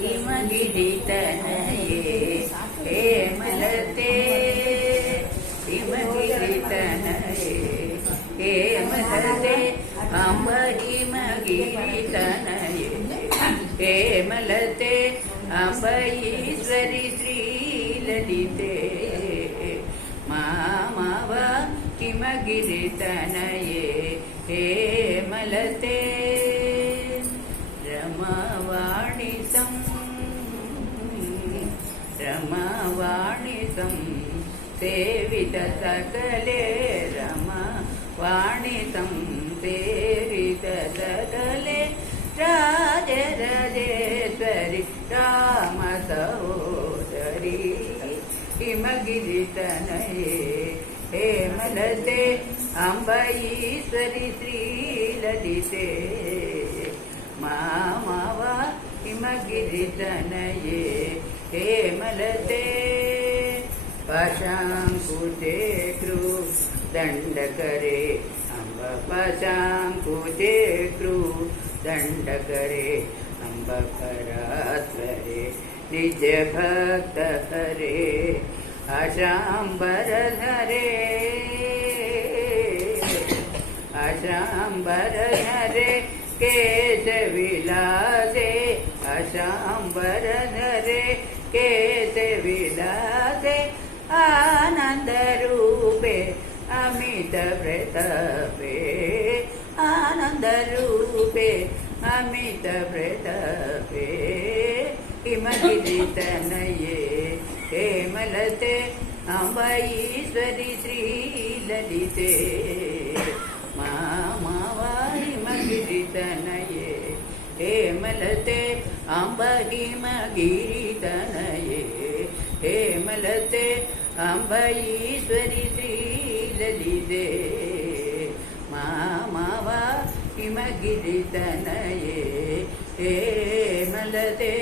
हिमगिरितनये हेमलते हिमगिरितनये हेमलते अम्ब हिमगिरितनये हेमलते अम्ब ईश्वरि श्रीललिते मामव हिमगिरितनये हेमलते रमवाणितं रमवाणितं सेवितसकले रमवाणितं सेवितसकले Rajarajeshwari रामसहोदरी हिमगिरितनये हेमलते अम्ब ईश्वरि श्रीललिते मामव हिमगिरितनये हेमलते पाशाङ्कुते दण्डकरे अम्ब पाशाङ्कुते दण्डकरे अम्ब परात्वरे निजभक्तहरे आशाम्बरधरे आशाम्बरधरे केशविलासे आशाम्बरधरे केशविलासे आनन्दरूपे अमितप्रतापे आनन्दरूपे अमितप्रतापे हिमगिरितनये हेमलते अम्ब ईश्वरि श्रीललिते मामव हिमगिरितनये हेमलते अम्ब हिमगिरितनये हेमलते अम्ब ईश्वरि श्रीललिते मामव हिमगिरितनये हेमलते।